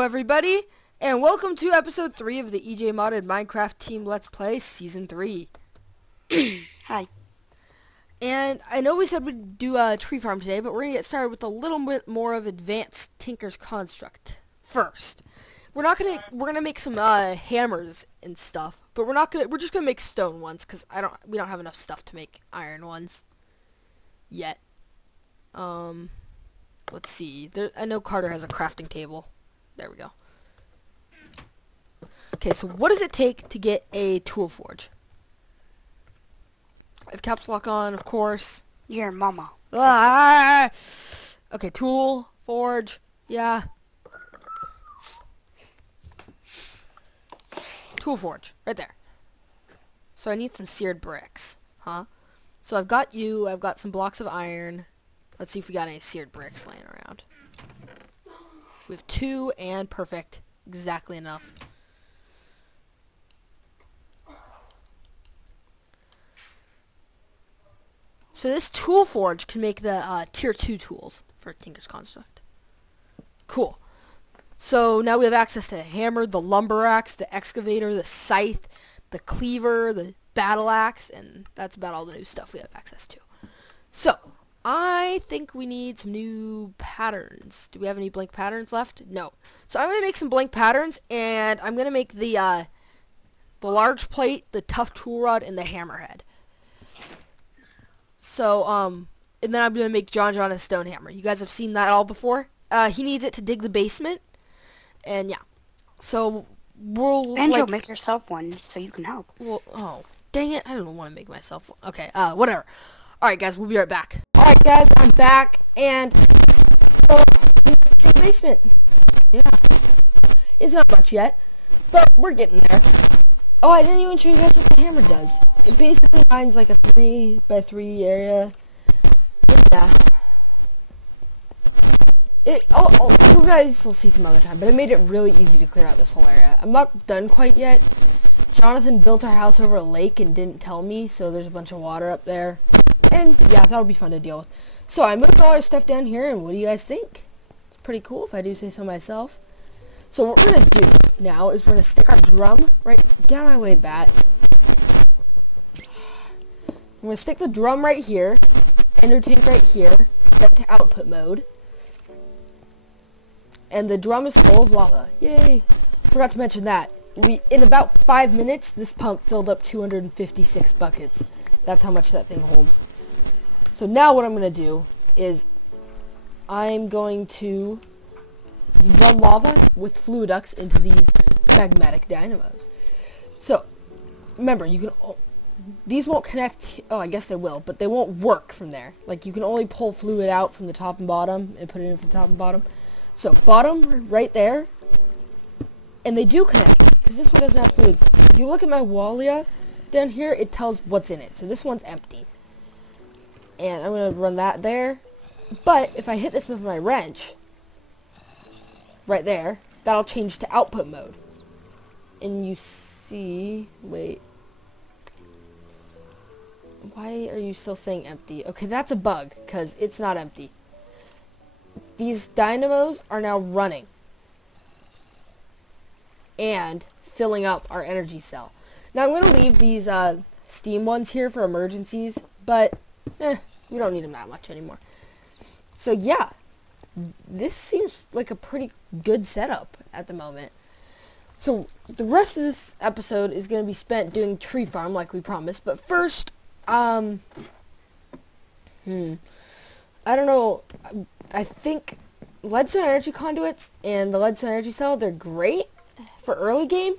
Hello everybody, and welcome to episode 3 of the EJ Modded Minecraft Team Let's Play Season 3. Hi. And I know we said we'd do a tree farm today, but we're going to get started with a little bit more of advanced Tinker's Construct first. We're going to make some hammers and stuff, but we're just going to make stone ones cuz we don't have enough stuff to make iron ones yet. Let's see. I know Carter has a crafting table. There we go. Okay, so what does it take to get a tool forge? I have caps lock on, of course. Your mama. Ah! Okay, tool, forge, yeah. Tool forge, right there. So I need some seared bricks, huh? So I've got some blocks of iron. Let's see if we got any seared bricks laying around. We have 2 and perfect. Exactly enough. So this tool forge can make the tier 2 tools for Tinker's Construct. Cool. So now we have access to the hammer, the lumber axe, the excavator, the scythe, the cleaver, the battle axe, and that's about all the new stuff we have access to. So I think we need some new patterns. Do we have any blank patterns left? No. So I'm going to make some blank patterns, and I'm going to make the large plate, the tough tool rod, and the hammerhead. So, and then I'm going to make John a stone hammer. You guys have seen that all before? He needs it to dig the basement, and yeah. So, And you'll make yourself one so you can help. Well, oh, dang it. I don't want to make myself one. Okay, whatever. Alright guys, we'll be right back. Alright guys, I'm back, and so, the basement. Yeah. It's not much yet, but we're getting there. Oh, I didn't even show you guys what the hammer does. It basically finds like a 3x3 area. Yeah. You guys will see some other time, but it made it really easy to clear out this whole area. I'm not done quite yet. Jonathan built our house over a lake and didn't tell me, so there's a bunch of water up there. And yeah, that'll be fun to deal with. So I moved all our stuff down here, and what do you guys think? It's pretty cool if I do say so myself. So what we're going to do now is we're going to stick our drum right down my way, bat. I'm going to stick the drum right here, ender tank right here, set to output mode. And the drum is full of lava. Yay! Forgot to mention that. In about 5 minutes, this pump filled up 256 buckets. That's how much that thing holds. So now what I'm going to do is I'm going to run lava with fluiducts into these magmatic dynamos. So remember, these won't connect. Oh, I guess they will, but they won't work from there. Like, you can only pull fluid out from the top and bottom and put it in from the top and bottom. So bottom right there, and they do connect because this one doesn't have fluids. If you look at my Walia down here, it tells what's in it. So this one's empty. And I'm going to run that there. But if I hit this with my wrench, right there, that'll change to output mode. And you see, wait. Why are you still saying empty? Okay, that's a bug, because it's not empty. These dynamos are now running. And filling up our energy cell. Now I'm going to leave these steam ones here for emergencies, but we don't need them that much anymore. So yeah, this seems like a pretty good setup at the moment. So the rest of this episode is going to be spent doing tree farm like we promised, but first, I don't know, I think leadstone energy conduits and the leadstone energy cell, they're great for early game,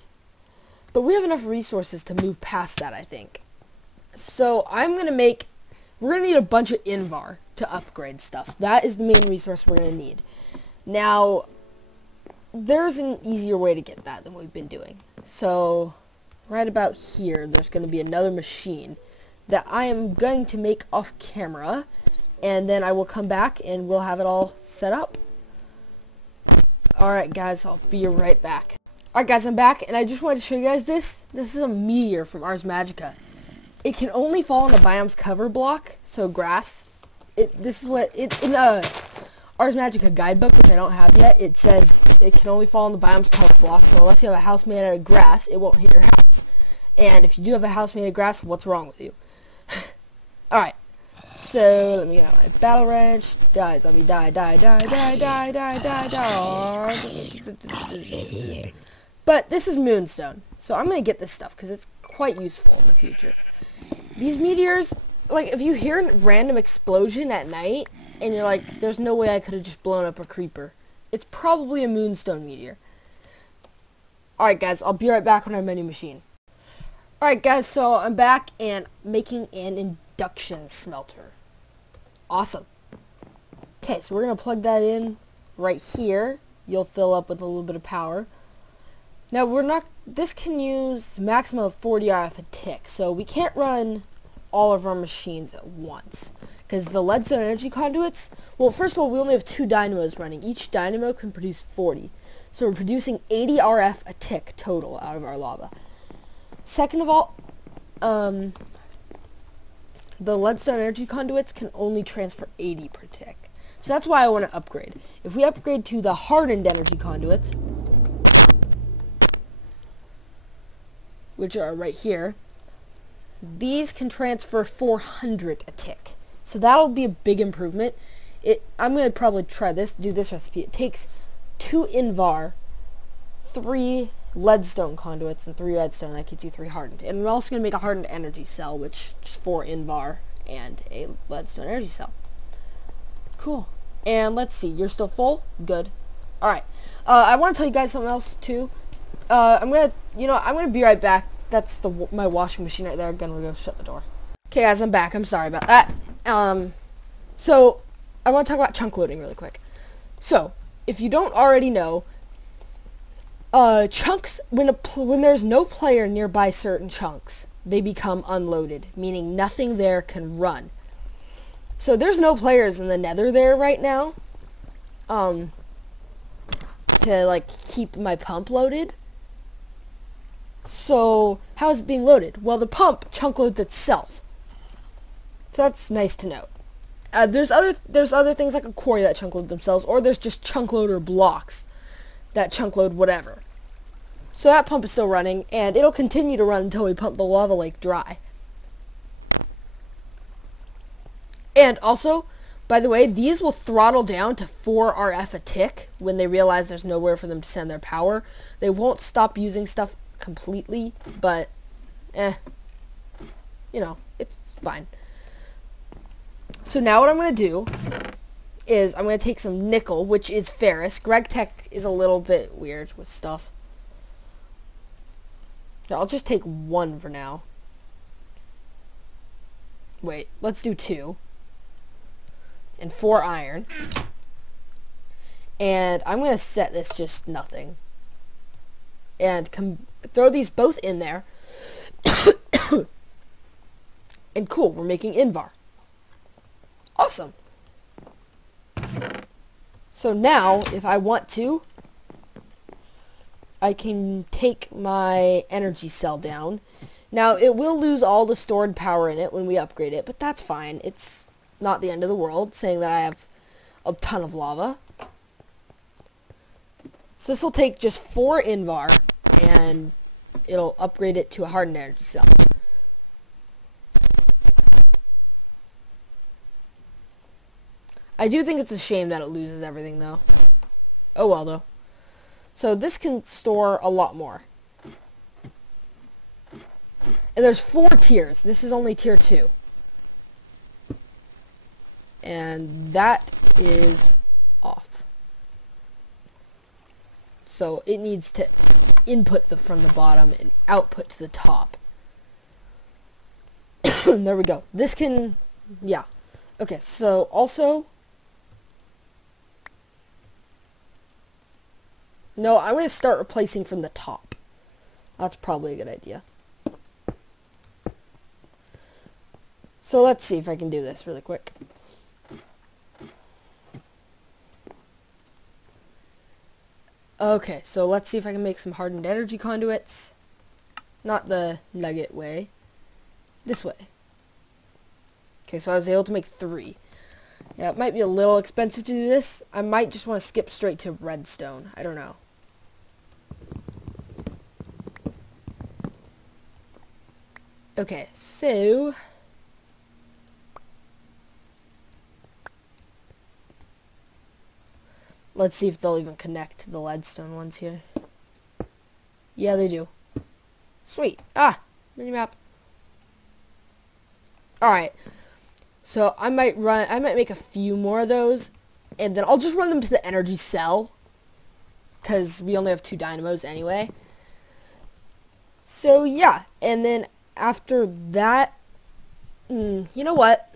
but we have enough resources to move past that, I think. So we're going to need a bunch of Invar to upgrade stuff. That is the main resource we're going to need. Now, there's an easier way to get that than we've been doing. So, right about here, there's going to be another machine that I am going to make off camera, and then I will come back and we'll have it all set up. Alright guys, I'll be right back. Alright guys, I'm back, and I just wanted to show you guys this. This is a meteor from Ars Magica. It can only fall on the biome's cover block, so grass. In Ars Magica guidebook, which I don't have yet, it says it can only fall in the biomes called blocks, so unless you have a house made out of grass, it won't hit your house. And if you do have a house made of grass, what's wrong with you? Alright, so let me get out my battle wrench. Die, zombie, die. But this is moonstone, so I'm going to get this stuff because it's quite useful in the future. These meteors, like, if you hear a random explosion at night, and you're like, there's no way I could have just blown up a creeper, it's probably a moonstone meteor. Alright guys, I'll be right back when I have my new machine. Alright guys, so I'm back and making an induction smelter. Awesome. Okay, so we're going to plug that in right here. You'll fill up with a little bit of power. Now this can use maximum of 40 RF a tick, so we can't run all of our machines at once. Because the leadstone energy conduits, well, first of all, we only have 2 dynamos running. Each dynamo can produce 40. So we're producing 80 RF a tick total out of our lava. Second of all, the leadstone energy conduits can only transfer 80 per tick. So that's why I want to upgrade. If we upgrade to the hardened energy conduits, which are right here, these can transfer 400 a tick. So that'll be a big improvement. I'm going to probably try do this recipe. It takes 2 Invar, 3 leadstone conduits, and 3 redstone. That gets you 3 hardened. And we're also going to make a hardened energy cell, which is 4 Invar and a leadstone energy cell. Cool. And let's see. You're still full? Good. Alright. I want to tell you guys something else, too. I'm going to be right back. That's my washing machine right there. I'm going to go shut the door. Okay, guys, I'm back. I'm sorry about that. So, I want to talk about chunk loading really quick. So, if you don't already know, chunks, when there's no player nearby certain chunks, they become unloaded, meaning nothing there can run. So, there's no players in the nether there right now, to, like, keep my pump loaded. So, how is it being loaded? Well, the pump chunk loads itself. So that's nice to know. There's other things like a quarry that chunk load themselves, or there's just chunk loader blocks that chunk load whatever. So that pump is still running, and it'll continue to run until we pump the lava lake dry. And also, by the way, these will throttle down to 4 RF a tick when they realize there's nowhere for them to send their power. They won't stop using stuff completely, but it's fine. So now what I'm going to do is I'm going to take some nickel, which is ferrous. Greg Tech is a little bit weird with stuff. No, I'll just take 1 for now. Wait, let's do 2. And 4 iron. And I'm going to set this just nothing. And throw these both in there. And cool, we're making Invar. Awesome. So now, if I want to, I can take my energy cell down. Now, it will lose all the stored power in it when we upgrade it, but that's fine. It's not the end of the world, saying that I have a ton of lava. So this will take just 4 Invar, and it'll upgrade it to a hardened energy cell. I do think it's a shame that it loses everything, though. Oh well, though. So this can store a lot more. And there's 4 tiers. This is only tier 2. And that is off. So it needs to input from the bottom and output to the top. There we go. This can, yeah. Okay, so also, no, I'm going to start replacing from the top. That's probably a good idea. So let's see if I can do this really quick. Okay, so let's see if I can make some hardened energy conduits. Not the nugget way. This way. Okay, so I was able to make 3. Yeah, it might be a little expensive to do this. I might just want to skip straight to redstone. I don't know. Okay, so let's see if they'll even connect to the leadstone ones here. Yeah, they do. Sweet. Ah, minimap. Alright. So I might make a few more of those, and then I'll just run them to the energy cell, because we only have 2 dynamos anyway. So yeah, and then after that, you know what?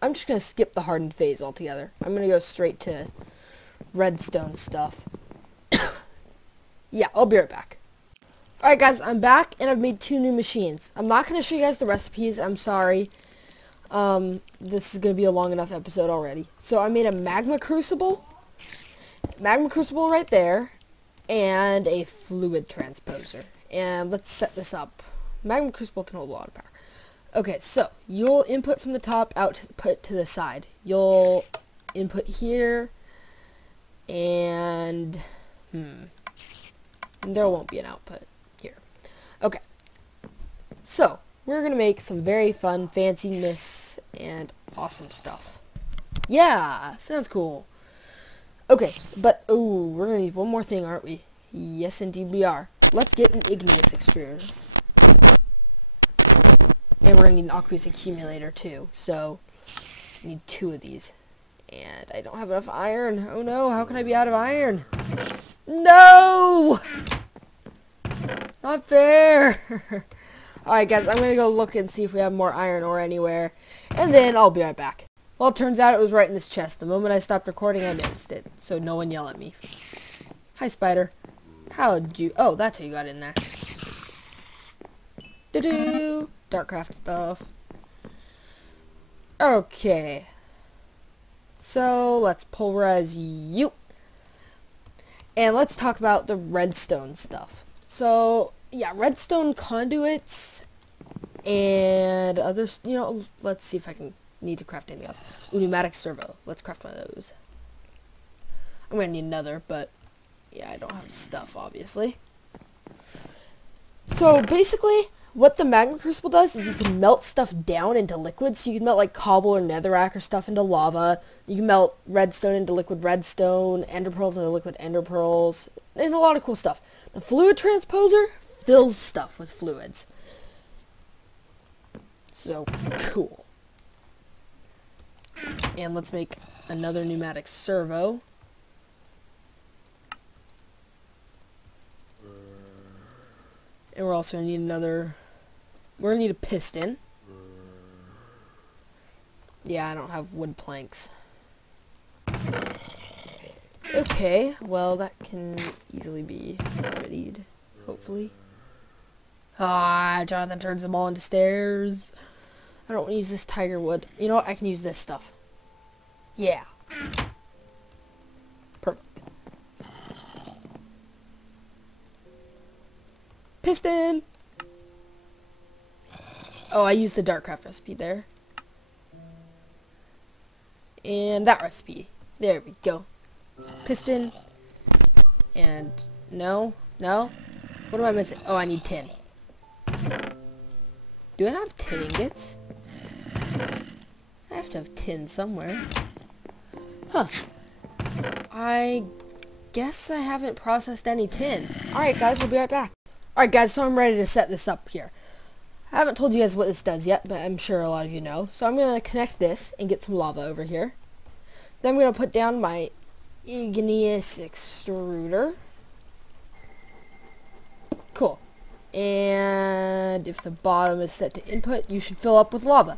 I'm just going to skip the hardened phase altogether. I'm going to go straight to redstone stuff. Yeah, I'll be right back. Alright guys, I'm back, and I've made 2 new machines. I'm not going to show you guys the recipes, I'm sorry. This is going to be a long enough episode already. So I made a magma crucible right there, and a fluid transposer. And let's set this up. Magma crucible can hold a lot of power. Okay, so you'll input from the top, output to the side. You'll input here, and there won't be an output here. Okay, so we're going to make some very fun fanciness and awesome stuff. Yeah, sounds cool. Okay, but, oh, we're going to need one more thing, aren't we? Yes, indeed we are. Let's get an igneous extruder. And we're going to need an aqueous accumulator, too. So, I need 2 of these. And I don't have enough iron. Oh, no, how can I be out of iron? No! Not fair! Alright, guys, I'm going to go look and see if we have more iron ore anywhere. And then I'll be right back. Well, it turns out it was right in this chest. The moment I stopped recording, I noticed it. So no one yell at me. Hi, spider. How'd you... Oh, that's how you got in there. Doo-doo! Darkcraft stuff. Okay. So, let's pulverize you. And let's talk about the redstone stuff. So, yeah, redstone conduits and others, you know, let's see if I can need to craft anything else. Ooh, pneumatic servo. Let's craft one of those. I'm going to need another, but yeah, I don't have the stuff, obviously. So, basically, what the magma crucible does is you can melt stuff down into liquids. So you can melt like cobble or netherrack or stuff into lava. You can melt redstone into liquid redstone, ender pearls into liquid ender pearls, and a lot of cool stuff. The fluid transposer fills stuff with fluids. So cool. And let's make another pneumatic servo. And we're also going to need another... We're going to need a piston. Yeah, I don't have wood planks. Okay, well, that can easily be remedied, hopefully. Ah, Jonathan turns them all into stairs. I don't want to use this tiger wood. You know what? I can use this stuff. Yeah. Perfect. Piston! Oh, I used the Darkcraft recipe there. And that recipe. There we go. Piston. And no. What am I missing? Oh, I need tin. Do I have tin ingots? I have to have tin somewhere. Huh. I guess I haven't processed any tin. Alright guys, we'll be right back. Alright guys, so I'm ready to set this up here. I haven't told you guys what this does yet, but I'm sure a lot of you know. So I'm going to connect this and get some lava over here. Then I'm going to put down my igneous extruder. Cool. And if the bottom is set to input, you should fill up with lava.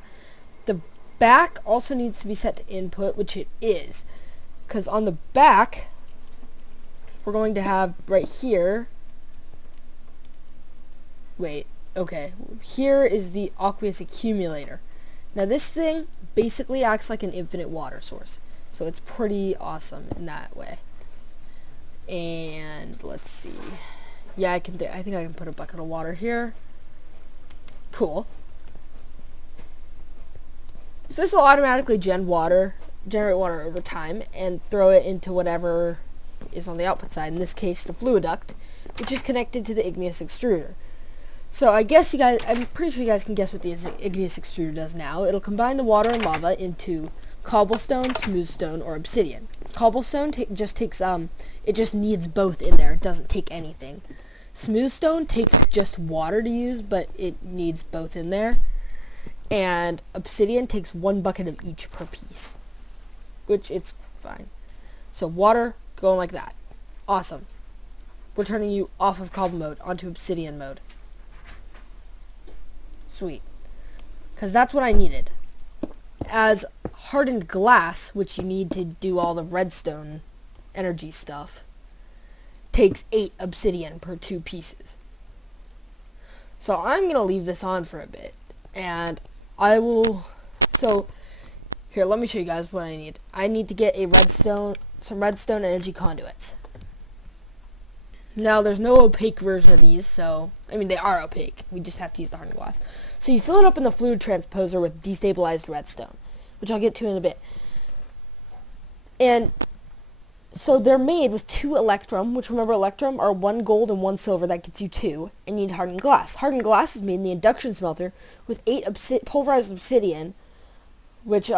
The back also needs to be set to input, which it is. Because on the back, we're going to have right here... Wait, okay. Here is the aqueous accumulator. Now this thing basically acts like an infinite water source. So it's pretty awesome in that way. And let's see. Yeah, I think I can put a bucket of water here. Cool. So this will automatically gen water generate water over time and throw it into whatever is on the output side. In this case, the fluid duct, which is connected to the igneous extruder. So I guess you guys, I'm pretty sure you guys can guess what the igneous extruder does now. It'll combine the water and lava into cobblestone, smooth stone, or obsidian. Cobblestone just takes, it just needs both in there. It doesn't take anything. Smooth stone takes just water to use, but it needs both in there. And obsidian takes 1 bucket of each per piece, which it's fine. So water going like that. Awesome. We're turning you off of cobble mode onto obsidian mode. Sweet. Because that's what I needed. As hardened glass, which you need to do all the redstone energy stuff, takes 8 obsidian per 2 pieces. So I'm going to leave this on for a bit. And I will... So, here, let me show you guys what I need. I need to get some redstone energy conduits. Now, there's no opaque version of these, so... I mean, they are opaque. We just have to use the hardened glass. So you fill it up in the fluid transposer with destabilized redstone, which I'll get to in a bit. And so they're made with 2 electrum, which, remember, electrum are 1 gold and 1 silver. That gets you 2. And you need hardened glass. Hardened glass is made in the induction smelter with 8 pulverized obsidian, which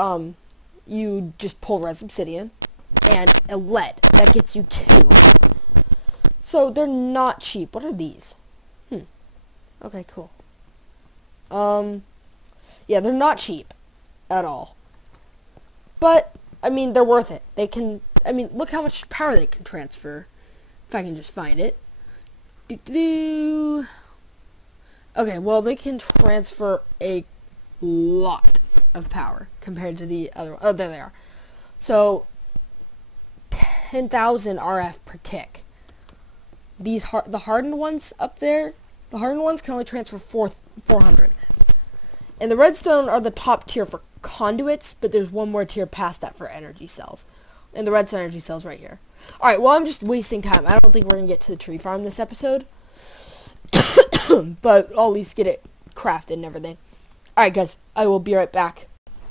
you just pulverize obsidian, and a lead. That gets you 2. So they're not cheap. What are these? Okay, cool. Yeah, they're not cheap at all. But, I mean, they're worth it. They can, I mean, look how much power they can transfer. If I can just find it. Okay, well, they can transfer a lot of power compared to the other one. Oh, there they are. So, 10,000 RF per tick. The hardened ones up there, the hardened ones can only transfer 400. And the redstone are the top tier for conduits, but there's one more tier past that for energy cells. And the redstone energy cells right here. Alright, well, I'm just wasting time. I don't think we're going to get to the tree farm this episode. But I'll at least get it crafted and everything. Alright, guys, I will be right back.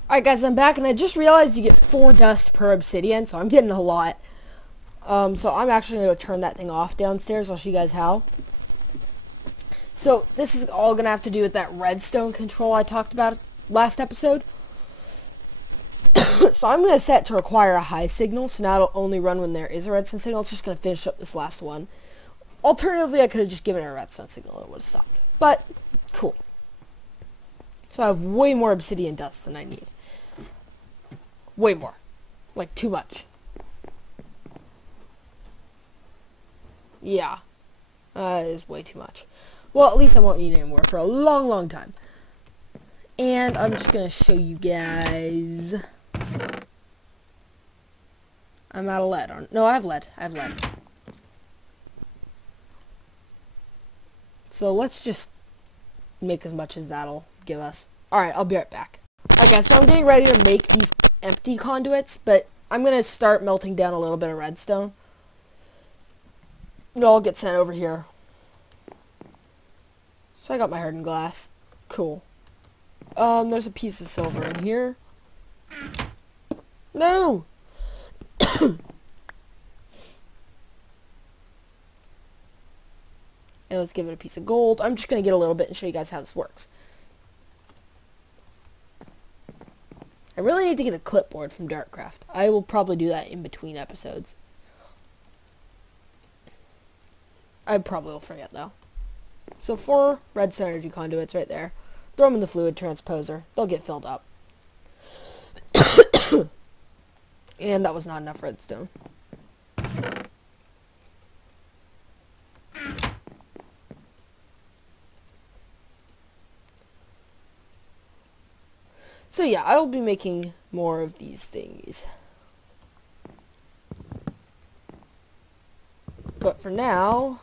Alright, guys, I'm back, and I just realized you get 4 dust per obsidian, so I'm getting a lot. So I'm actually going to turn that thing off downstairs. I'll show you guys how. So this is all going to have to do with that redstone control I talked about last episode. So I'm going to set it to require a high signal, so now it'll only run when there is a redstone signal. It's just going to finish up this last one. Alternatively, I could have just given it a redstone signal and it would have stopped. But, cool. So I have way more obsidian dust than I need. Way more. Like, too much. Yeah. That is way too much. Well, at least I won't need it anymore for a long, long time. And I'm just going to show you guys... I'm out of lead. No, I have lead. I have lead. So let's just make as much as that'll give us. Alright, I'll be right back. Alright guys, so I'm getting ready to make these empty conduits, but I'm going to start melting down a little bit of redstone. It'll all get sent over here. So I got my hardened glass. Cool. There's a piece of silver in here. No! And let's give it a piece of gold. I'm just going to get a little bit and show you guys how this works. I really need to get a clipboard from Darkcraft. I will probably do that in between episodes. I probably will forget though. So 4 redstone energy conduits right there. Throw them in the fluid transposer. They'll get filled up. And that was not enough redstone. So yeah, I will be making more of these thingies. But for now,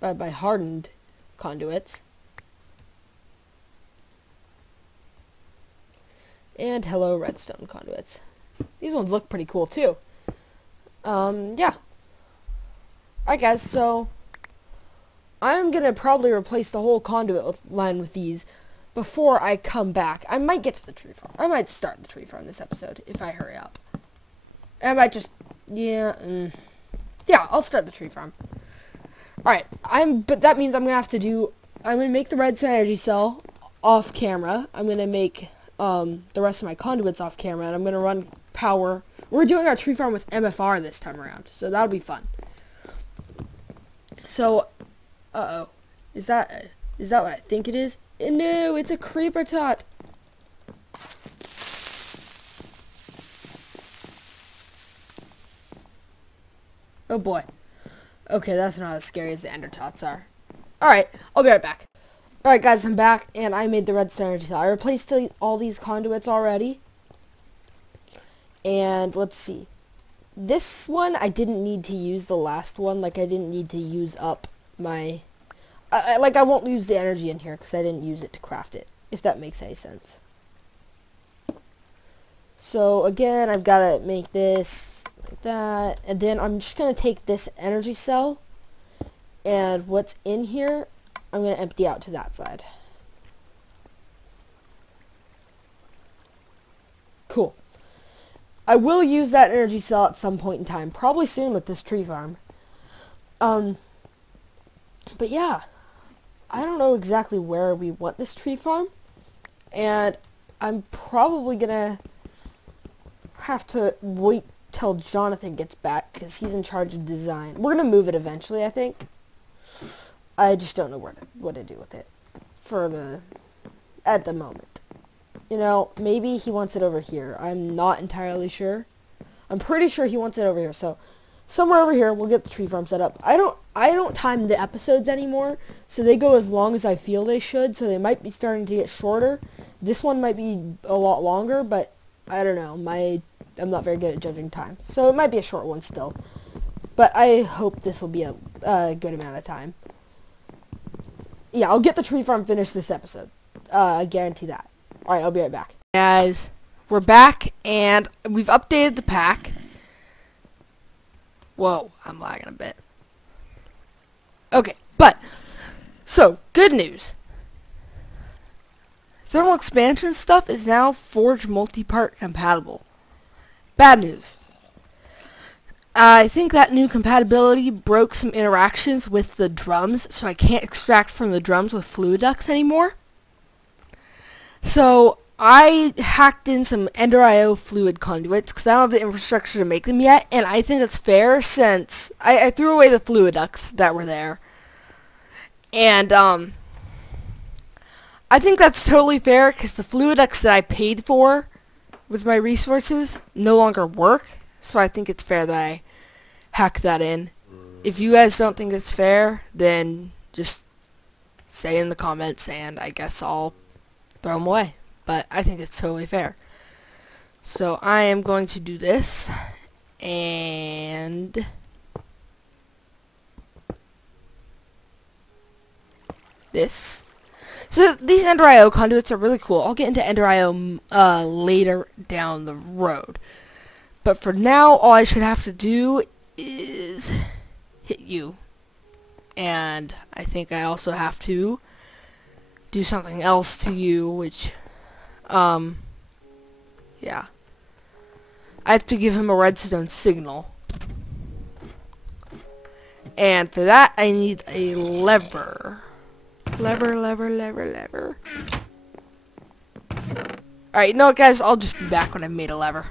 by hardened conduits. And hello redstone conduits. These ones look pretty cool too. Yeah. Alright guys, so I'm gonna probably replace the whole conduit line with these. before I come back. I might get to the tree farm. I might start the tree farm this episode if I hurry up. I might just, yeah, I'll start the tree farm. Alright, but that means I'm going to make the redstone energy cell off camera. I'm going to make the rest of my conduits off camera, and I'm going to run power. We're doing our tree farm with MFR this time around, so that'll be fun. So, uh-oh. Is that what I think it is? No, it's a creeper tot. Oh boy. Okay, that's not as scary as the ender tots are. Alright, I'll be right back. Alright guys, I'm back, and I made the redstone energy cell. I replaced all these conduits already. And let's see. This one, I didn't need to use the last one. Like, I didn't need to use up my... I won't use the energy in here because I didn't use it to craft it, if that makes any sense. So, again, I've got to make this like that. And then I'm just going to take this energy cell, and what's in here, I'm going to empty out to that side. Cool. I will use that energy cell at some point in time, probably soon with this tree farm. But yeah, I don't know exactly where we want this tree farm, and I'm probably gonna have to wait till Jonathan gets back because he's in charge of design. We're gonna move it eventually, I think. I just don't know what to do with it at the moment. You know, maybe he wants it over here. I'm not entirely sure. I'm pretty sure he wants it over here. So, somewhere over here, we'll get the tree farm set up. I don't time the episodes anymore, so they go as long as I feel they should. So they might be starting to get shorter. This one might be a lot longer, but I don't know. I'm not very good at judging time, so it might be a short one still. But I hope this will be a good amount of time. Yeah, I'll get the tree farm finished this episode. I guarantee that. Alright, I'll be right back. Guys, we're back, and we've updated the pack. Whoa, I'm lagging a bit. Okay, so, good news. Thermal expansion stuff is now Forge multi-part compatible. Bad news. I think that new compatibility broke some interactions with the drums, so I can't extract from the drums with fluid ducts anymore. So, I hacked in some Ender.io fluid conduits because I don't have the infrastructure to make them yet, and I think it's fair since I threw away the fluid ducts that were there. And, I think that's totally fair because the fluid ducts that I paid for with my resources no longer work, so I think it's fair that I hack that in. If you guys don't think it's fair, then just say in the comments, and I guess I'll throw them away. But I think it's totally fair. So I am going to do this, and this. So these Ender.io conduits are really cool. I'll get into Ender.io later down the road. But for now, all I should have to do is hit you. And I think I also have to do something else to you, which, yeah. I have to give him a redstone signal. And for that, I need a lever. Lever. Alright, you know what, guys? I'll just be back when I've made a lever.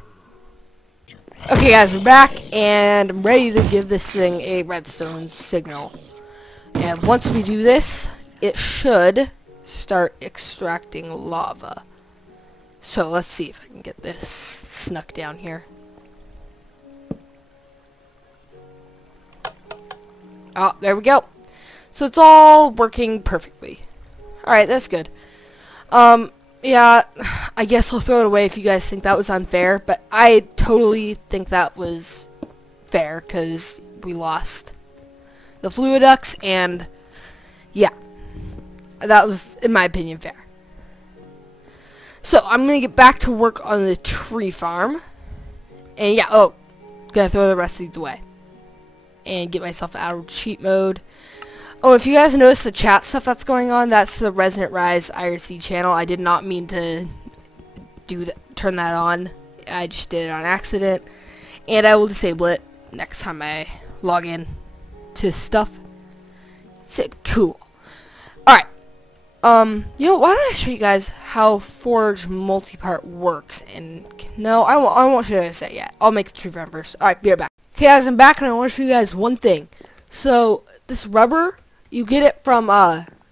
Okay, guys, we're back, and I'm ready to give this thing a redstone signal. And once we do this, it should start extracting lava. So let's see if I can get this snuck down here. Oh, there we go. So it's all working perfectly. Alright, that's good. Yeah, I guess I'll throw it away if you guys think that was unfair, but I totally think that was fair, because we lost the fluid ducts, and yeah, that was, in my opinion, fair. So, I'm going to get back to work on the tree farm, and yeah, gonna throw the rest of these away, and get myself out of cheat mode. Oh, if you guys notice the chat stuff that's going on, that's the Resonant Rise IRC channel. I did not mean to turn that on. I just did it on accident. And I will disable it next time I log in to stuff. So, cool. Alright. You know, why don't I show you guys how Forge multi-part works? And no, I won't show you guys that yet. I'll make the tree farm first. Alright, be right back. Okay, guys, I'm back, and I want to show you guys one thing. So, this rubber, you get it from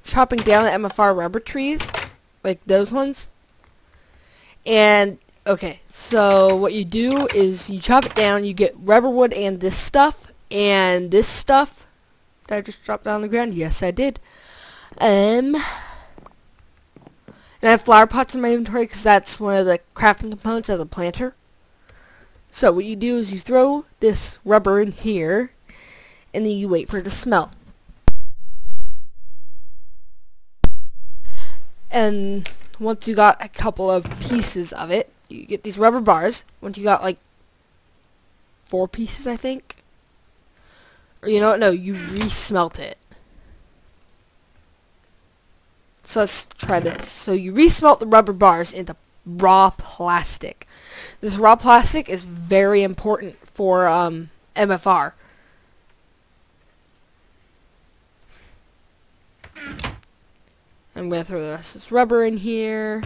chopping down the MFR rubber trees, like those ones. And okay, so what you do is you chop it down, you get rubber wood and this stuff. Did I just drop down on the ground? Yes, I did. And I have flower pots in my inventory because that's one of the crafting components of the planter. So what you do is you throw this rubber in here, and then you wait for it to smelt. And once you got a couple of pieces of it, you get these rubber bars. Once you got like 4 pieces, I think. Or you know what? No, you re-smelt it. So let's try this. So you re-smelt the rubber bars into raw plastic. This raw plastic is very important for MFR. I'm going to throw the rest of this rubber in here.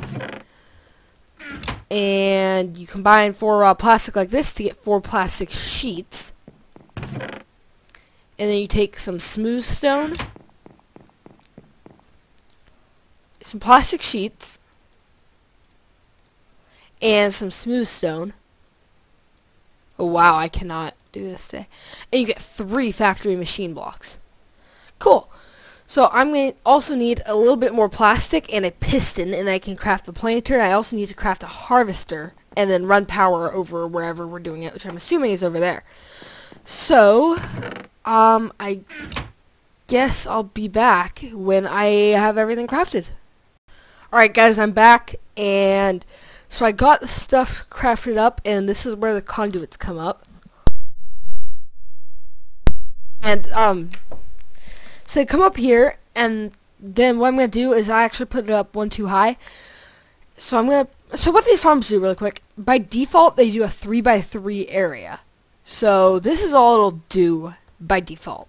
And you combine 4 raw plastic like this to get 4 plastic sheets. And then you take some smooth stone, some plastic sheets, and some smooth stone. Oh wow, I cannot do this today. And you get 3 factory machine blocks. Cool. So I'm going to also need a little bit more plastic and a piston, and I can craft the planter. And I also need to craft a harvester and then run power over wherever we're doing it, which I'm assuming is over there. So, I guess I'll be back when I have everything crafted. Alright guys, I'm back, and so I got the stuff crafted up, and this is where the conduits come up. And, so they come up here, and then what I'm going to do is I actually put it up 1 too high. So what these farms do really quick, by default they do a 3x3 area. So this is all it'll do by default.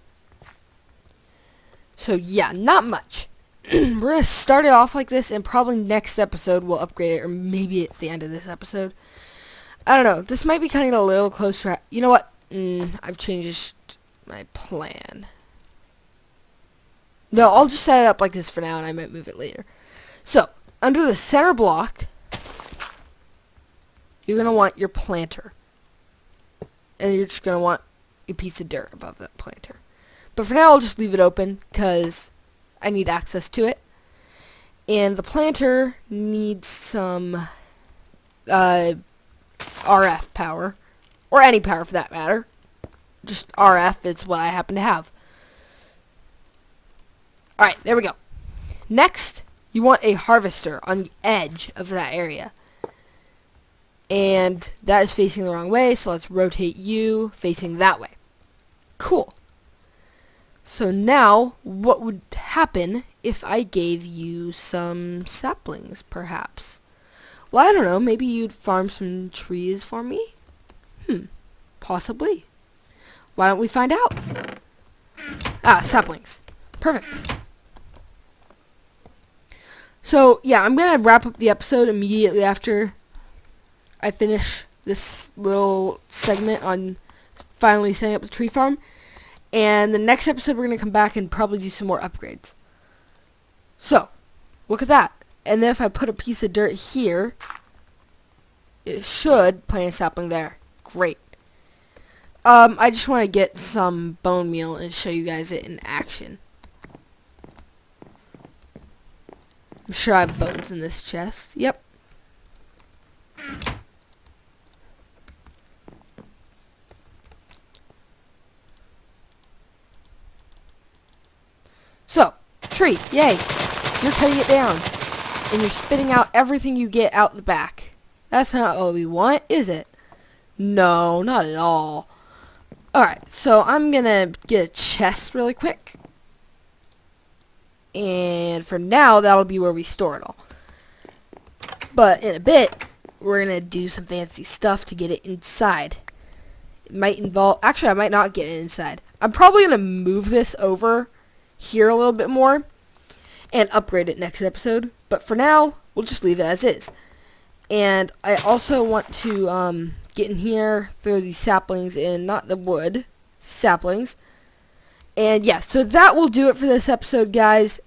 So yeah, not much. We're going to start it off like this, and probably next episode we'll upgrade it, or maybe at the end of this episode. I don't know, this might be kind of a little close to, you know what, I've changed my plan. No, I'll just set it up like this for now, and I might move it later. So, under the center block, you're going to want your planter. And you're just going to want a piece of dirt above that planter. But for now, I'll just leave it open, because I need access to it. And the planter needs some RF power. Or any power for that matter. Just RF is what I happen to have. Alright, there we go. Next, you want a harvester on the edge of that area. And that is facing the wrong way, so let's rotate you facing that way. Cool. So now, what would happen if I gave you some saplings, perhaps? Well, I don't know, maybe you'd farm some trees for me? Possibly. Why don't we find out? Ah, saplings. Perfect. So, yeah, I'm going to wrap up the episode immediately after I finish this little segment on finally setting up the tree farm. And the next episode, we're going to come back and probably do some more upgrades. So, look at that. And then if I put a piece of dirt here, it should plant a sapling there. Great. I just want to get some bone meal and show you guys it in action. I'm sure I have bones in this chest. Yep. So, tree, yay. You're cutting it down. And you're spitting out everything you get out the back. That's not what we want, is it? No, not at all. Alright, so I'm gonna get a chest really quick. And for now, that'll be where we store it all. But in a bit, we're going to do some fancy stuff to get it inside. It might involve... Actually, I might not get it inside. I'm probably going to move this over here a little bit more and upgrade it next episode. But for now, we'll just leave it as is. And I also want to get in here, throw these saplings in, not the wood, saplings. And yeah, so that will do it for this episode, guys.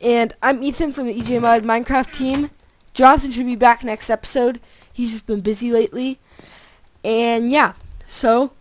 And I'm Ethan from the EJ Mod Minecraft team. Jonathan should be back next episode. He's just been busy lately. And yeah, so